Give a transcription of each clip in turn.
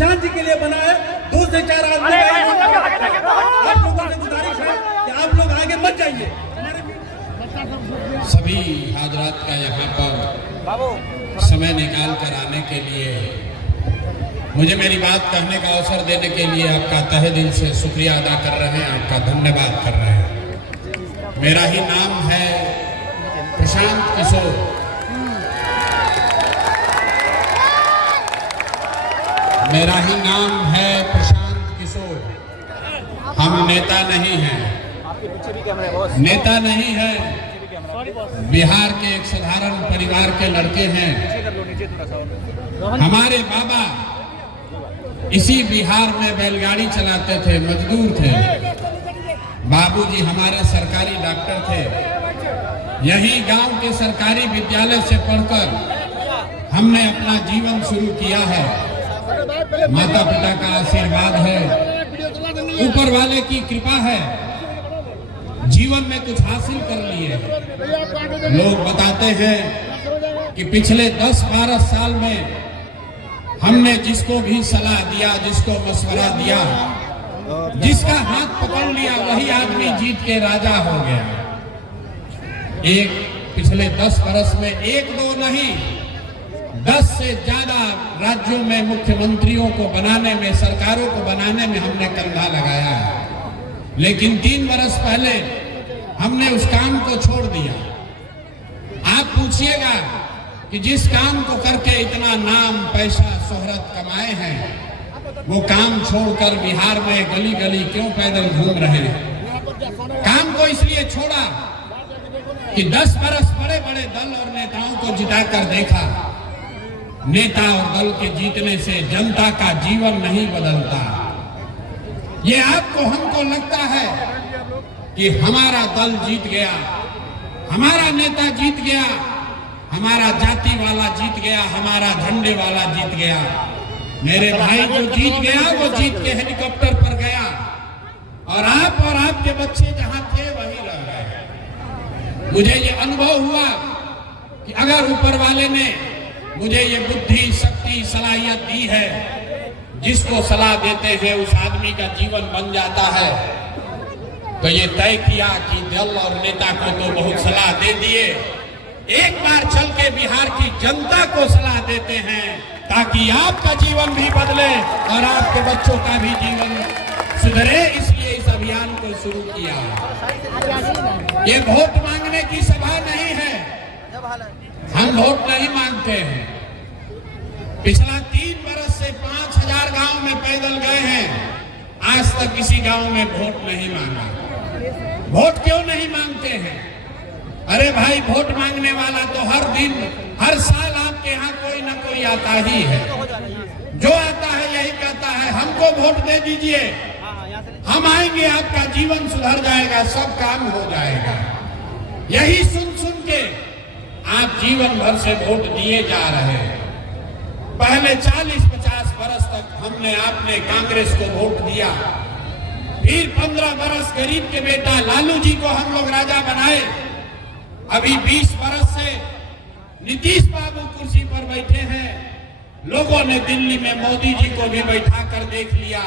प्रशांत जी के लिए बना है। 2 से 4 आदमी आप लोगों से गुजारिश है कि आप लोग आगे मत जाइए। सभी हाजरात का यहाँ पर समय निकाल कर आने के लिए, मुझे मेरी बात कहने का अवसर देने के लिए आपका तहे दिल से शुक्रिया अदा कर रहे हैं, आपका धन्यवाद कर रहे हैं। मेरा ही नाम है प्रशांत किशोर। मेरा ही नाम है प्रशांत किशोर। हम नेता नहीं हैं, नेता नहीं है, बिहार के एक साधारण परिवार के लड़के हैं। हमारे बाबा इसी बिहार में बैलगाड़ी चलाते थे, मजदूर थे। बाबूजी हमारे सरकारी डॉक्टर थे। यही गांव के सरकारी विद्यालय से पढ़कर हमने अपना जीवन शुरू किया है। माता पिता का आशीर्वाद है, ऊपर वाले की कृपा है, जीवन में कुछ हासिल कर लिए। लोग बताते हैं कि पिछले 10-12 साल में हमने जिसको भी सलाह दिया, जिसको मशवरा दिया, जिसका हाथ पकड़ लिया, वही आदमी जीत के राजा हो गया। पिछले 10 वर्ष में 1-2 नहीं, 10 से ज्यादा राज्यों में मुख्यमंत्रियों को बनाने में, सरकारों को बनाने में हमने कंधा लगाया है। लेकिन 3 वर्ष पहले हमने उस काम को छोड़ दिया। आप पूछिएगा कि जिस काम को करके इतना नाम, पैसा, शोहरत कमाए हैं, वो काम छोड़कर बिहार में गली गली क्यों पैदल घूम रहे हैं? काम को इसलिए छोड़ा कि 10 वर्ष बड़े बड़े दल और नेताओं को जिताकर देखा। नेता और दल के जीतने से जनता का जीवन नहीं बदलता। ये आपको, हमको लगता है कि हमारा दल जीत गया, हमारा नेता जीत गया, हमारा जाति वाला जीत गया, हमारा झंडे वाला जीत गया। मेरे भाई जो जीत गया वो जीत के हेलीकॉप्टर पर गया, और आप और आपके बच्चे जहां थे वहीं रह गए। मुझे ये अनुभव हुआ कि अगर ऊपर वाले ने मुझे ये बुद्धि, शक्ति, सलाहियत दी है, जिसको सलाह देते हैं उस आदमी का जीवन बन जाता है, तो ये तय किया कि दल और नेता को तो बहुत सलाह दे दिए, एक बार चल के बिहार की जनता को सलाह देते हैं ताकि आपका जीवन भी बदले और आपके बच्चों का भी जीवन सुधरे। इसलिए इस अभियान को शुरू किया। ये वोट मांगने की सभा नहीं है, हम वोट नहीं मांगते हैं। पिछला 3 वर्ष से 5000 गांव में पैदल गए हैं, आज तक किसी गांव में वोट नहीं मांगा। वोट क्यों नहीं मांगते हैं? अरे भाई, वोट मांगने वाला तो हर दिन, हर साल आपके यहाँ कोई ना कोई आता ही है। जो आता है यही कहता है हमको वोट दे दीजिए, हम आएंगे, आपका जीवन सुधर जाएगा, सब काम हो जाएगा। यही सुन सुन के आप जीवन भर से वोट दिए जा रहे हैं। पहले 40-50 वर्ष तक हमने, आपने कांग्रेस को वोट दिया, फिर 15 वर्ष गरीब के बेटा लालू जी को हम लोग राजा बनाए। अभी 20 वर्ष से नीतीश बाबू कुर्सी पर बैठे हैं। लोगों ने दिल्ली में मोदी जी को भी बैठा कर देख लिया।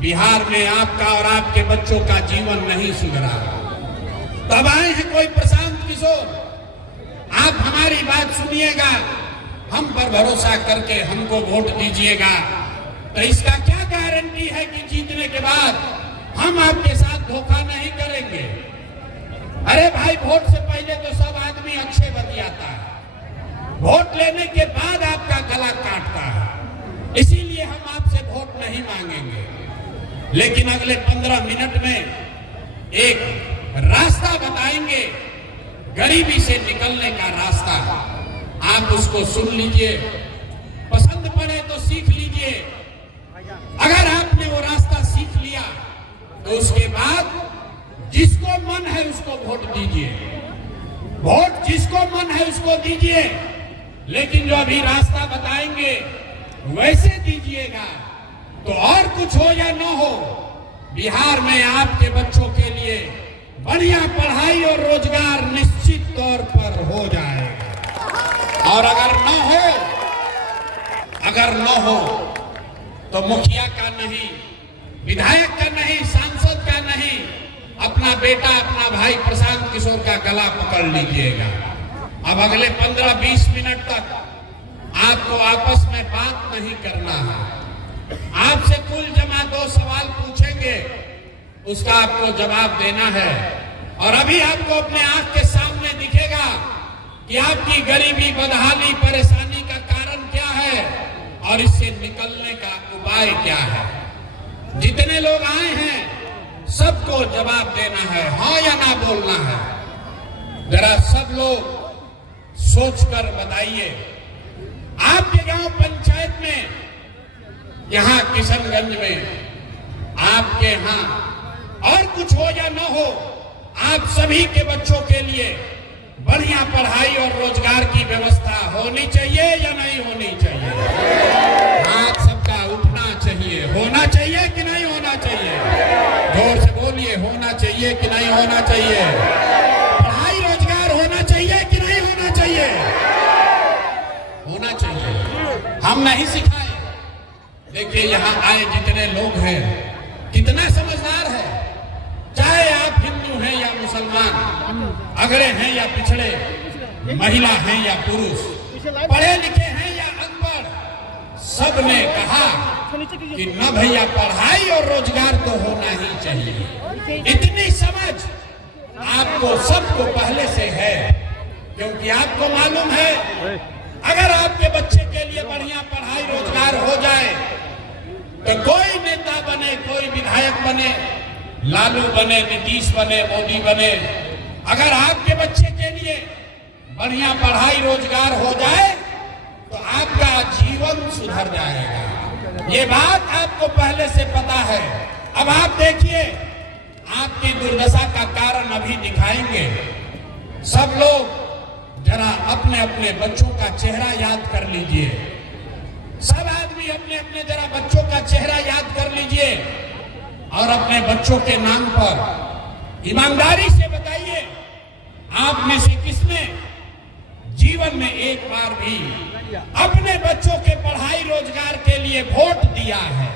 बिहार में आपका और आपके बच्चों का जीवन नहीं सुधरा। तब आए हैं कोई प्रशांत किशोर, आप हमारी बात सुनिएगा, हम पर भरोसा करके हमको वोट दीजिएगा। तो इसका क्या गारंटी है कि जीतने के बाद हम आपके साथ धोखा नहीं करेंगे? अरे भाई, वोट से पहले तो सब आदमी अच्छे बतियाता है, वोट लेने के बाद आपका गला काटता है। इसीलिए हम आपसे वोट नहीं मांगेंगे। लेकिन अगले 15 मिनट में एक रास्ता बताएंगे, गरीबी से निकलने का रास्ता। आप उसको सुन लीजिए, पसंद पड़े तो सीख लीजिए। अगर आपने वो रास्ता सीख लिया तो उसके बाद जिसको मन है उसको वोट दीजिए, वोट जिसको मन है उसको दीजिए। लेकिन जो अभी रास्ता बताएंगे वैसे दीजिएगा। तो और कुछ हो या न हो, बिहार में आपके बच्चों के लिए बढ़िया पढ़ाई और रोजगार निश्चित तौर पर हो जाएगा। और अगर न हो तो मुखिया का नहीं, विधायक का नहीं, सांसद का नहीं, अपना बेटा, अपना भाई प्रशांत किशोर का गला पकड़ लीजिएगा। अब अगले 15-20 मिनट तक आपको आपस में बात नहीं करना है। आपसे कुल जमा 2 सवाल पूछेंगे, उसका आपको जवाब देना है। और अभी आपको अपने आंख के सामने दिखेगा कि आपकी गरीबी, बदहाली, परेशानी का कारण क्या है और इससे निकलने का उपाय क्या है। जितने लोग आए हैं सबको जवाब देना है, हाँ या ना बोलना है। जरा सब लोग सोचकर बताइए, आपके गांव पंचायत में, यहां किशनगंज में, आपके यहां और कुछ हो या न हो, आप सभी के बच्चों के लिए बढ़िया पढ़ाई और रोजगार की व्यवस्था होनी चाहिए या नहीं होनी चाहिए? हाथ सबका उठना चाहिए। होना चाहिए कि नहीं होना चाहिए? जोर से बोलिए, होना चाहिए कि नहीं होना चाहिए? पढ़ाई रोजगार होना चाहिए कि नहीं होना चाहिए? होना चाहिए। हम नहीं सिखाए। देखिए यहाँ आए जितने लोग हैं कितना समझदार है, चाहे आप हिंदू हैं या मुसलमान, अगड़े हैं या पिछड़े, महिला हैं या पुरुष, पढ़े लिखे हैं या अनपढ़, सब ने कहा कि न भैया पढ़ाई और रोजगार तो होना ही चाहिए। इतनी समझ आपको सबको पहले से है, क्योंकि आपको मालूम है अगर आपके बच्चे के लिए बढ़िया पढ़ाई रोजगार हो जाए तो कोई नेता बने, कोई विधायक बने, लालू बने, नीतीश बने, मोदी बने, अगर आपके बच्चे के लिए बढ़िया पढ़ाई रोजगार हो जाए तो आपका जीवन सुधर जाएगा। ये बात आपको पहले से पता है। अब आप देखिए, आपकी दुर्दशा का कारण अभी दिखाएंगे। सब लोग जरा अपने अपने बच्चों का चेहरा याद कर लीजिए। सब आदमी अपने अपने जरा बच्चों का चेहरा याद कर लीजिए और अपने बच्चों के नाम पर ईमानदारी से बताइए, आप में से किसने जीवन में एक बार भी अपने बच्चों के पढ़ाई रोजगार के लिए वोट दिया है?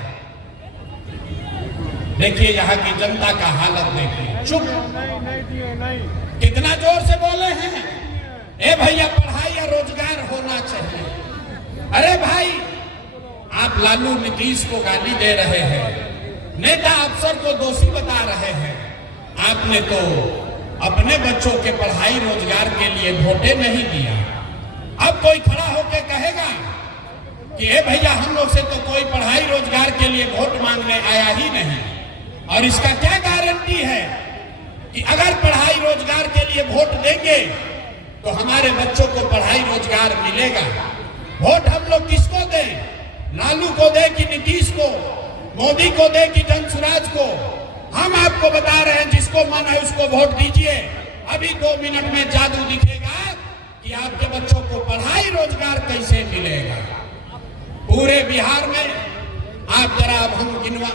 देखिए यहाँ की जनता का हालत देखिए। चुप, कितना जोर से बोले हैं, ए भैया पढ़ाई या रोजगार होना चाहिए। अरे भाई, आप लालू नीतीश को गाली दे रहे हैं, नेता अफसर को दोषी बता रहे हैं। आपने तो अपने बच्चों के पढ़ाई रोजगार के लिए वोटे नहीं दिया। अब कोई खड़ा होकर कहेगा कि ए भैया हम लोग से तो कोई पढ़ाई रोजगार के लिए वोट मांगने आया ही नहीं। और इसका क्या गारंटी है कि अगर पढ़ाई रोजगार के लिए वोट देंगे तो हमारे बच्चों को पढ़ाई रोजगार मिलेगा? वोट हम लोग किसको दें? लालू को दे कि नीतीश को, मोदी को दे कि जनसुराज को? हम आपको बता रहे हैं, जिसको मन है उसको वोट दीजिए। अभी 2 मिनट में जादू दिखेगा कि आपके बच्चों को पढ़ाई रोजगार कैसे मिलेगा। पूरे बिहार में आप जरा, अब हम गिनवा,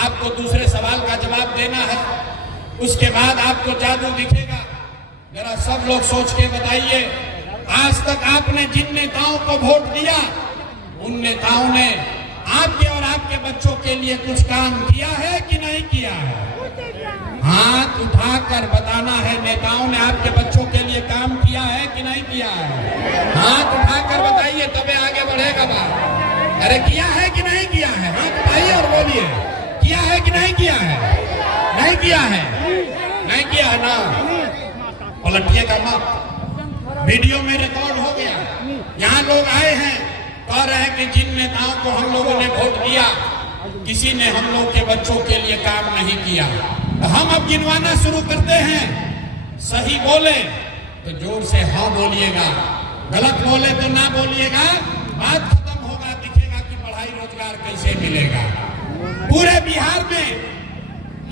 आपको दूसरे सवाल का जवाब देना है, उसके बाद आपको जादू दिखेगा। जरा सब लोग सोच के बताइए, आज तक आपने जिन नेताओं को वोट दिया उन नेताओं ने आपके और आपके बच्चों के लिए कुछ काम किया है कि नहीं किया है? हाथ उठाकर बताना है, नेताओं ने आपके बच्चों के लिए काम किया है कि नहीं किया है? हाथ उठाकर बताइए, तबे आगे बढ़ेगा बात। अरे किया है कि नहीं किया है? हाथ उठाइए और बोलिए, किया है कि नहीं किया है? नहीं किया है? नहीं किया है ना? पलटिएगा मत, वीडियो में रिकॉर्ड हो गया। यहाँ लोग आए हैं, कह रहे हैं कि जिन नेताओं को हम लोगों ने वोट दिया किसी ने हम लोग के बच्चों के लिए काम नहीं किया। तो हम अब गिनवाना शुरू करते हैं। सही बोले तो जोर से हाँ बोलिएगा, गलत बोले तो ना बोलिएगा। बात खत्म होगा, दिखेगा कि पढ़ाई रोजगार कैसे मिलेगा। पूरे बिहार में,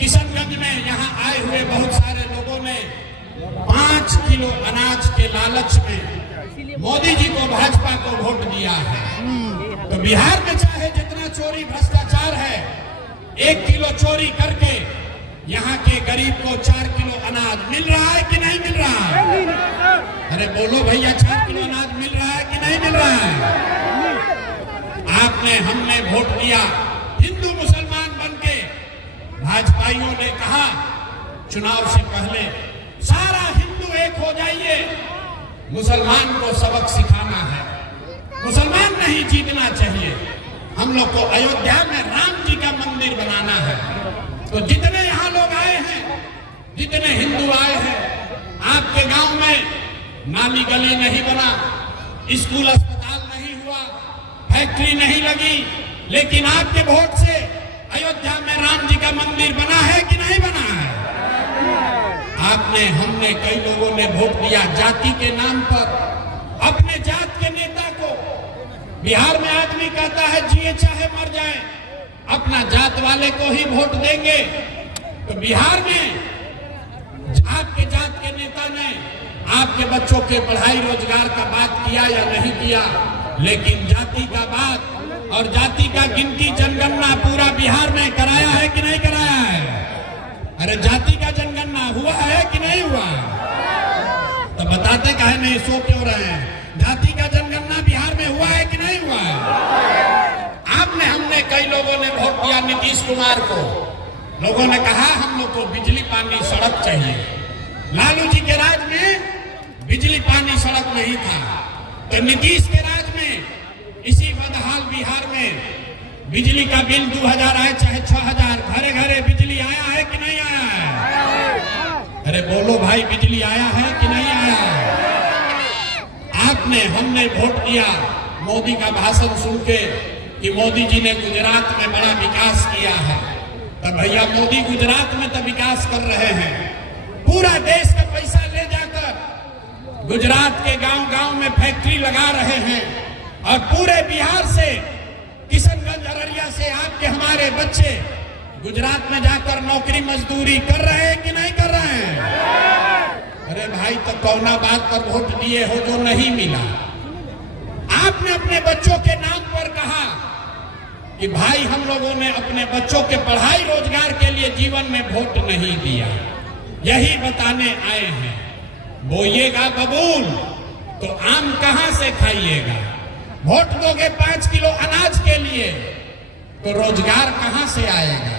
किशनगंज में यहाँ आए हुए बहुत सारे लोगों ने 5 किलो अनाज के लालच में मोदी जी को, भाजपा को वोट दिया है। तो बिहार में चाहे जितना चोरी भ्रष्टाचार है, 1 किलो चोरी करके यहाँ के गरीब को 4 किलो अनाज मिल रहा है कि नहीं मिल रहा है? अरे बोलो भैया, 4 किलो अनाज मिल रहा है कि नहीं मिल रहा है? आपने हमने वोट दिया हिंदू मुसलमान बनके। भाजपाइयों ने कहा चुनाव से पहले सारा हिंदू एक हो जाइए, मुसलमान को सबक सिखाना है, मुसलमान नहीं जीतना चाहिए, हम लोग को अयोध्या में राम जी का मंदिर बनाना है। तो जितने यहाँ लोग आए हैं, जितने हिंदू आए हैं, आपके गांव में नाली गली नहीं बना, स्कूल अस्पताल नहीं हुआ, फैक्ट्री नहीं लगी, लेकिन आपके वोट से अयोध्या में राम जी का मंदिर बना है कि नहीं बना है? आपने हमने कई लोगों ने वोट दिया जाति के नाम पर, अपने जात के नेता को। बिहार में आदमी कहता है जिए चाहे मर जाए, अपना जात वाले को ही वोट देंगे। तो बिहार में आपके जात के नेता ने आपके बच्चों के पढ़ाई रोजगार का बात किया या नहीं किया, लेकिन जाति का बात और जाति का गिनती जनगणना पूरा बिहार में कराया है कि नहीं कराया है? अरे जाति का जनगणना हुआ है कि नहीं हुआ? तो बताते काहे नहीं, सो क्यों रहे हैं? जाति का जनगणना बिहार में हुआ है कि नहीं हुआ है? आपने हमने कई लोगों ने वोट दिया नीतीश कुमार को। लोगों ने कहा हम लोग को बिजली पानी सड़क चाहिए। लालू जी के राज में बिजली पानी सड़क नहीं था, तो नीतीश के राज में इसी बदहाल बिहार में बिजली का बिल 2000 आए चाहे 6000, घरे घरे बिजली आया है कि नहीं आया है? अरे बोलो भाई, बिजली आया है कि नहीं आया है? आपने हमने वोट दिया मोदी का भाषण सुन के कि मोदी जी ने गुजरात में बड़ा विकास किया है। तो भैया मोदी गुजरात में तो विकास कर रहे हैं, पूरा देश का पैसा ले जाकर गुजरात के गांव-गांव में फैक्ट्री लगा रहे हैं, और पूरे बिहार से, किशनगंज अररिया से आपके हमारे बच्चे गुजरात में जाकर नौकरी मजदूरी कर रहे हैं कि नहीं कर रहे हैं? अरे भाई, तो कौना बात पर वोट दिए हो जो नहीं मिला? आपने अपने बच्चों के नाम पर कहा कि भाई हम लोगों ने अपने बच्चों के पढ़ाई रोजगार के लिए जीवन में वोट नहीं दिया। यही बताने आए हैं, बोइएगा बबूल तो आम कहां से खाइएगा? वोट दोगे 5 किलो अनाज के लिए तो रोजगार कहां से आएगा?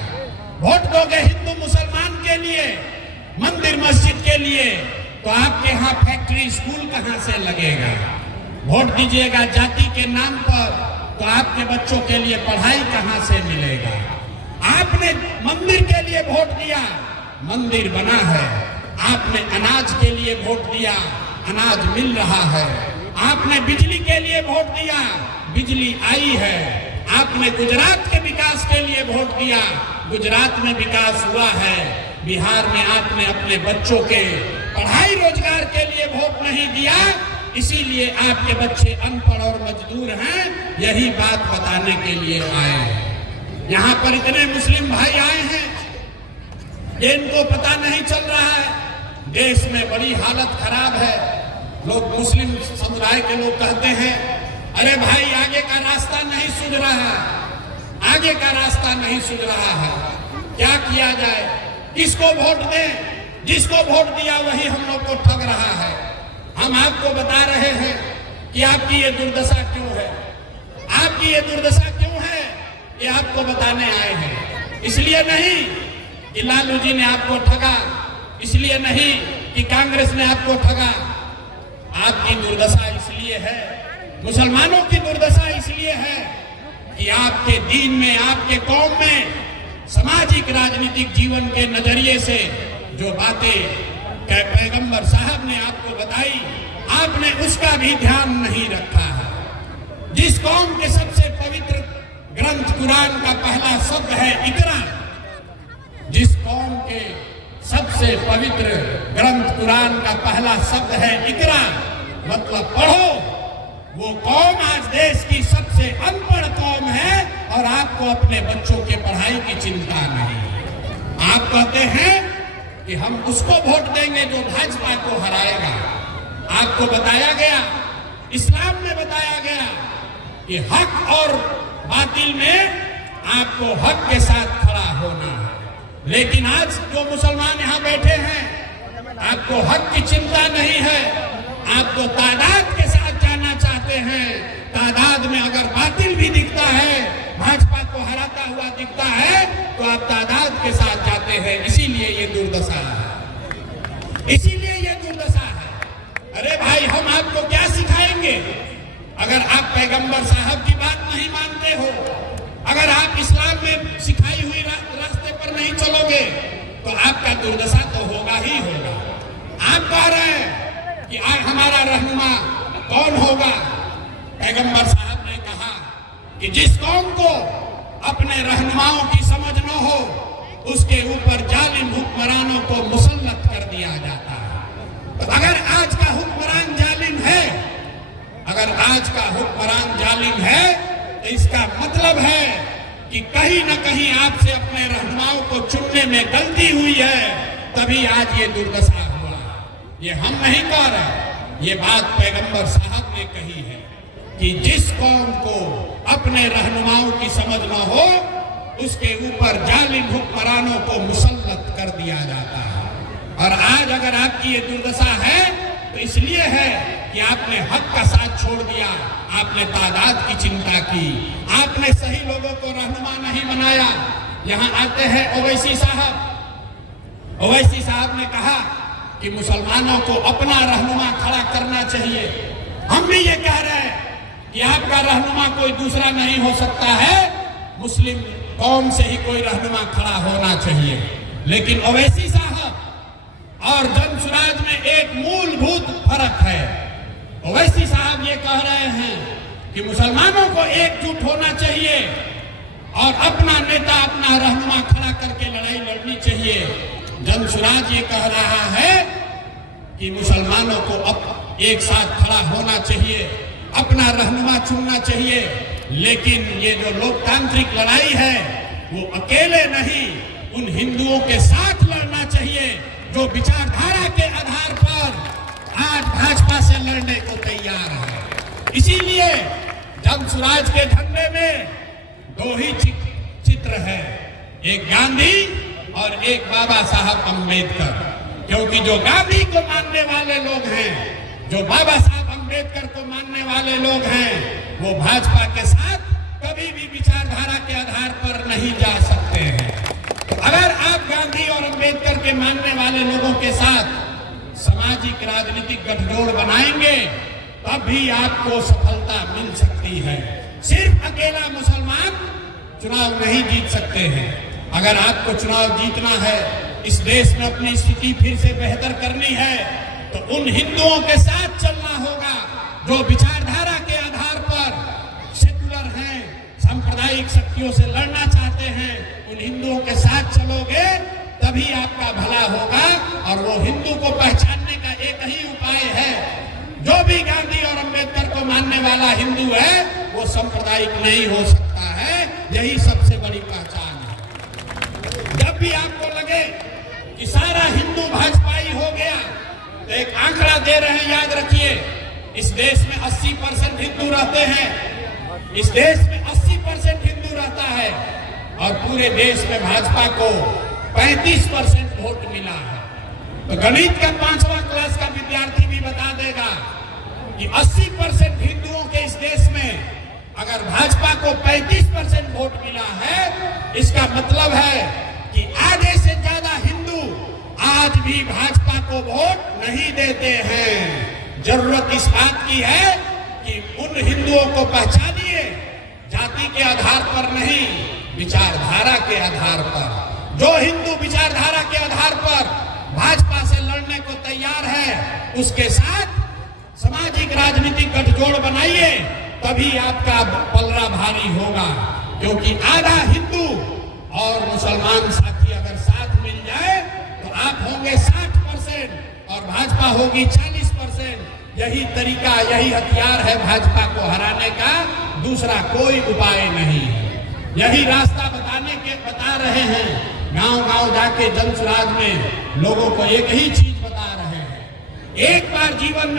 वोट दोगे हिंदू मुसलमान के लिए, मंदिर मस्जिद के लिए, तो आपके यहाँ फैक्ट्री स्कूल कहां से लगेगा? वोट दीजिएगा जाति के नाम पर तो आपके बच्चों के लिए पढ़ाई कहां से मिलेगा? आपने मंदिर के लिए वोट दिया, मंदिर बना है। आपने अनाज के लिए वोट दिया, अनाज मिल रहा है। आपने बिजली के लिए वोट दिया, बिजली आई है। आपने गुजरात के विकास के लिए वोट दिया, गुजरात में विकास हुआ है। बिहार में आपने अपने बच्चों के पढ़ाई रोजगार के लिए वोट नहीं दिया, इसीलिए आपके बच्चे अनपढ़ और मजदूर हैं। यही बात बताने के लिए आए हैं। यहाँ पर इतने मुस्लिम भाई आए हैं, इनको पता नहीं चल रहा है देश में बड़ी हालत खराब है। लोग मुस्लिम समुदाय के लोग कहते हैं अरे भाई आगे का रास्ता नहीं सूझ रहा, आगे का रास्ता नहीं सूझ रहा है, क्या किया जाए, किसको वोट दें? जिसको वोट दिया वही हम लोग को ठग रहा है। हम आपको बता रहे हैं कि आपकी ये दुर्दशा क्यों है, आपकी ये दुर्दशा क्यों है, ये आपको बताने आए हैं। इसलिए नहीं कि लालू जी ने आपको ठगा, इसलिए नहीं कि कांग्रेस ने आपको ठगा। आपकी दुर्दशा इसलिए है, मुसलमानों की दुर्दशा इसलिए है कि आपके दीन में, आपके कौम में सामाजिक राजनीतिक जीवन के नजरिए से जो बातें पैगंबर साहब ने आपको बताई, आपने उसका भी ध्यान नहीं रखा है। जिस कौम के सबसे पवित्र ग्रंथ कुरान का पहला शब्द है इकरा, जिस कौम के सबसे पवित्र ग्रंथ कुरान का पहला शब्द है इकरा, मतलब पढ़ो, वो कौम आज देश की सबसे अनपढ़ कौम है और आपको अपने बच्चों के पढ़ाई की चिंता नहीं। आप कहते हैं कि हम उसको वोट देंगे जो भाजपा को हराएगा। आपको बताया गया, इस्लाम में बताया गया कि हक और बातिल में आपको हक के साथ खड़ा होना है। लेकिन आज जो मुसलमान यहाँ बैठे हैं, आपको हक की चिंता नहीं है, आपको तादाद के साथ जाना चाहते हैं, तादाद में अगर बातिल भी दिखता है, भाजपा को हराता हुआ दिखता है, तो आप तादाद के साथ जाते हैं। इसीलिए ये दुर्दशा है, इसीलिए ये दुर्दशा है। अरे भाई, हम आपको क्या सिखाएंगे? अगर आप पैगंबर साहब की बात नहीं मानते हो, अगर आप इस्लाम में सिखाई हुई रास्ते पर नहीं चलोगे, तो आपका दुर्दशा तो होगा ही होगा। आप कह रहे हैं कि आज हमारा रहनुमा कौन होगा? पैगंबर साहब ने कहा कि जिस कौम को अपने रहनुमाओं की समझ न हो, उसके ऊपर जालिम हुक्मरानों को मुसल्लत कर दिया जाता है। तो अगर आज का हुक्मरान जालिम है, अगर आज का हुक्मरान जालिम है, तो इसका मतलब है कि कहीं न कहीं आपसे अपने रहनुमाओं को चुनने में गलती हुई है, तभी आज ये दुर्दशा हुआ। ये हम नहीं कह रहे, ये बात पैगंबर साहब ने कही है कि जिस कौम को अपने रहनुमाओं की समझ न हो, उसके ऊपर जालिम हुक्मरानों को मुसल्लत कर दिया जाता है। और आज अगर आपकी ये दुर्दशा है, तो इसलिए है कि आपने हक का साथ छोड़ दिया, आपने तादाद की चिंता की, आपने सही लोगों को रहनुमा नहीं बनाया। यहाँ आते हैं ओवैसी साहब। ओवैसी साहब ने कहा कि मुसलमानों को अपना रहनुमा खड़ा करना चाहिए। हम भी ये कह रहे हैं कि आपका रहनुमा कोई दूसरा नहीं हो सकता है, मुस्लिम कौम से ही कोई रहनुमा खड़ा होना चाहिए। लेकिन ओवैसी साहब और जनसुराज में एक मूलभूत फर्क है। ओवैसी साहब ये कह रहे हैं कि मुसलमानों को एकजुट होना चाहिए और अपना नेता, अपना रहनुमा खड़ा करके लड़ाई लड़नी चाहिए। जनसुराज ये कह रहा है कि मुसलमानों को अब एक साथ खड़ा होना चाहिए, अपना रहनुमा चुनना चाहिए। लेकिन ये जो लोकतांत्रिक लड़ाई है, वो अकेले नहीं, उन हिंदुओं के साथ लड़ना चाहिए जो विचारधारा के आधार पर आज भाजपा से लड़ने को तैयार है। इसीलिए जनसुराज के झंडे में दो ही चित्र है, एक गांधी और एक बाबा साहब अम्बेडकर। क्योंकि जो गांधी को मानने वाले लोग हैं, जो बाबा साहब अम्बेडकर को मानने वाले लोग हैं, वो भाजपा के साथ कभी भी विचारधारा के आधार पर नहीं जा सकते हैं। तो अगर आप गांधी और अम्बेडकर के मानने वाले लोगों के साथ सामाजिक राजनीतिक गठजोड़ बनाएंगे, तब भी आपको सफलता मिल सकती है। सिर्फ अकेला मुसलमान चुनाव नहीं जीत सकते हैं। अगर आपको चुनाव जीतना है, इस देश में अपनी स्थिति फिर से बेहतर करनी है, तो उन हिंदुओं के साथ चलना होगा जो विचारधारा के आधार पर सेकुलर हैं, सांप्रदायिक शक्तियों से लड़ना चाहते हैं। उन हिंदुओं के साथ चलोगे तभी आपका भला होगा। और वो हिंदू को पहचानने का एक ही उपाय है, जो भी गांधी और अम्बेडकर को मानने वाला हिंदू है, वो सांप्रदायिक नहीं हो सकता है। यही सबसे बड़ी पहचान है। जब भी आपको लगे कि सारा हिंदू भाजपाई हो गया, तो एक आंकड़ा दे रहे हैं, याद रखिए, इस देश में 80% हिंदू रहते हैं। इस देश में 80% हिंदू रहता है और पूरे देश में भाजपा को 35% वोट मिला है। तो गणित का 5वां क्लास का विद्यार्थी भी बता देगा कि 80% हिंदुओं के इस देश में अगर भाजपा को 35% वोट मिला है, इसका मतलब है कि आधे से ज्यादा हिंदू आज भी भाजपा को वोट नहीं देते हैं। जरूरत इस बात की है कि उन हिंदुओं को पहचानिए, जाति के आधार पर नहीं, विचारधारा के आधार पर। जो हिंदू विचारधारा के आधार पर भाजपा से लड़ने को तैयार है, उसके साथ सामाजिक राजनीतिक गठजोड़ बनाइए, तभी आपका पलड़ा भारी होगा। क्योंकि आधा हिंदू और मुसलमान साथी अगर साथ मिल जाए, तो आप होंगे 60% और भाजपा होगी 40%। यही तरीका, यही हथियार है भाजपा को हराने का, दूसरा कोई उपाय नहीं है। यही रास्ता बता रहे हैं। गांव-गांव जाके जनसुराज में लोगों को एक ही चीज बता रहे हैं, एक बार जीवन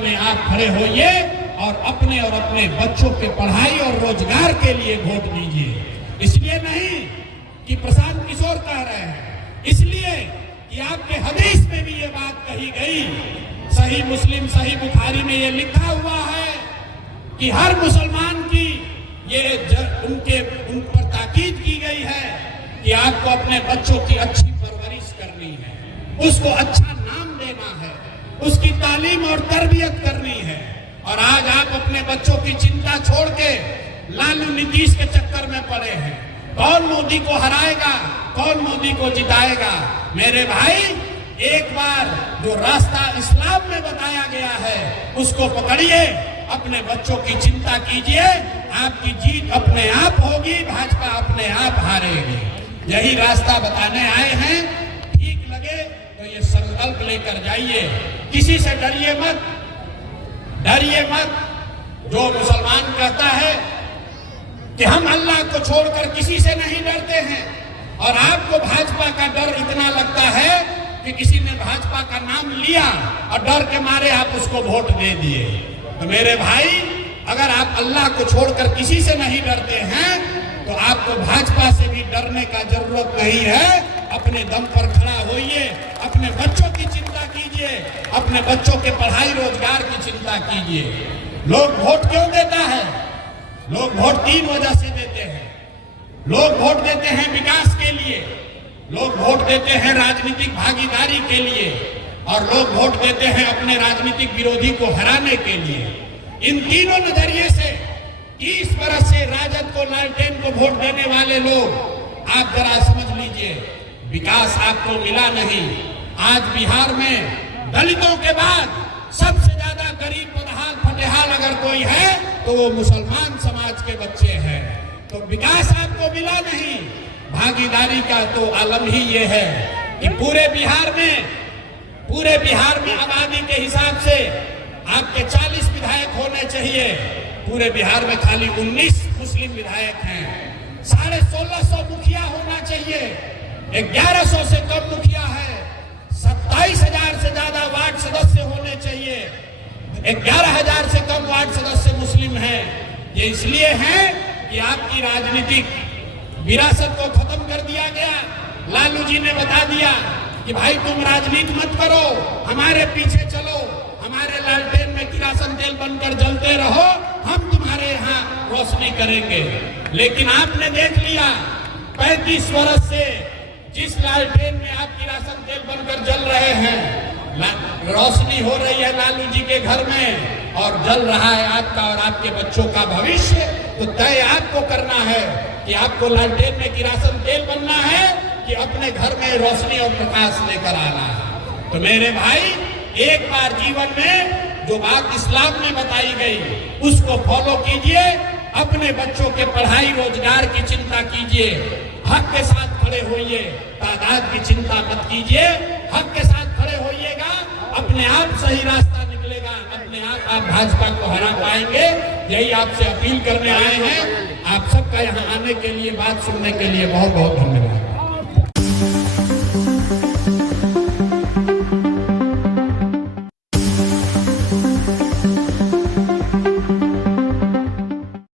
में आप खड़े होइए और अपने बच्चों के पढ़ाई और रोजगार के लिए वोट दीजिए। इसलिए नहीं कि प्रशांत किशोर कह रहे हैं, इसलिए कि आपके हदीस में भी ये बात कही गई, सही मुस्लिम सही बुखारी में ये लिखा हुआ है कि हर मुसलमान की उन पर ताकीद की गई है कि आपको अपने बच्चों की अच्छी परवरिश करनी है, उसको अच्छा नाम देना है, उसकी तालीम और तरबियत करनी है। और आज आप अपने बच्चों की चिंता छोड़ के लालू नीतीश के चक्कर में पड़े हैं। कौन मोदी को हराएगा, कौन मोदी को जिताएगा? मेरे भाई, एक बार जो रास्ता इस्लाम में बताया गया है उसको पकड़िए, अपने बच्चों की चिंता कीजिए, आपकी जीत अपने आप होगी, भाजपा अपने आप हारेगी। यही रास्ता बताने आए हैं। ठीक लगे तो ये संकल्प लेकर जाइए, किसी से डरिए मत, डरिए मत। जो मुसलमान कहता है कि हम अल्लाह को छोड़कर किसी से नहीं डरते हैं, और आपको भाजपा का डर इतना लगता है कि किसी ने भाजपा का नाम लिया और डर के मारे आप उसको वोट दे दिए। तो मेरे भाई, अगर आप अल्लाह को छोड़कर किसी से नहीं डरते हैं तो आपको भाजपा से भी डरने का जरूरत नहीं है। अपने दम पर खड़ा होइए, अपने बच्चों की चिंता कीजिए, अपने बच्चों के पढ़ाई रोजगार की चिंता कीजिए। लोग वोट क्यों देता है? लोग वोट 3 वजह से देते हैं। लोग वोट देते हैं विकास के लिए, लोग वोट देते हैं राजनीतिक भागीदारी के लिए, और लोग वोट देते हैं अपने राजनीतिक विरोधी को हराने के लिए। इन तीनों नजरिए से 30 बरस से राजद को, लालटेन को वोट देने वाले लोग, आप जरा समझ लीजिए, विकास आपको मिला नहीं। आज बिहार में दलितों के बाद सबसे ज्यादा गरीब बदहाल फटेहाल अगर कोई है तो वो मुसलमान समाज के बच्चे हैं। तो विकास आपको मिला नहीं। भागीदारी का तो आलम ही ये है कि पूरे बिहार में आबादी के हिसाब से आपके 40 विधायक होने चाहिए। पूरे बिहार में खाली 19 मुस्लिम विधायक हैं। 1650 मुखिया होना चाहिए, 1100 से कम मुखिया है। 27,000 से ज्यादा वार्ड सदस्य होने चाहिए, 11,000 से कम वार्ड सदस्य मुस्लिम हैं। ये इसलिए है कि आपकी राजनीतिक विरासत को खत्म कर दिया गया। लालू जी ने बता दिया कि भाई तुम राजनीति मत करो, हमारे पीछे चलो, हमारे लालटेन में किरासन तेल बनकर जलते रहो, हम तुम्हारे यहाँ रोशनी करेंगे। लेकिन आपने देख लिया 35 वर्ष से जिस लालटेन में आप किरासन तेल बनकर जल रहे हैं, रोशनी हो रही है लालू जी के घर में और जल रहा है आपका और आपके बच्चों का भविष्य। तो तय आपको करना है कि आपको लालटेन में किरासन तेल बनना है कि अपने घर में रोशनी और प्रकाश लेकर आना है। तो मेरे भाई, एक बार जीवन में जो बात इस्लाम में बताई गई उसको फॉलो कीजिए। अपने बच्चों के पढ़ाई रोजगार की चिंता कीजिए, हक के साथ खड़े होइए, तादाद की चिंता मत कीजिए। हक के साथ खड़े होइएगा, अपने आप सही रास्ता निकलेगा, अपने आप भाजपा को हरा पाएंगे। यही आपसे अपील करने आए हैं। आप सबका यहाँ आने के लिए, बात सुनने के लिए बहुत बहुत धन्यवाद।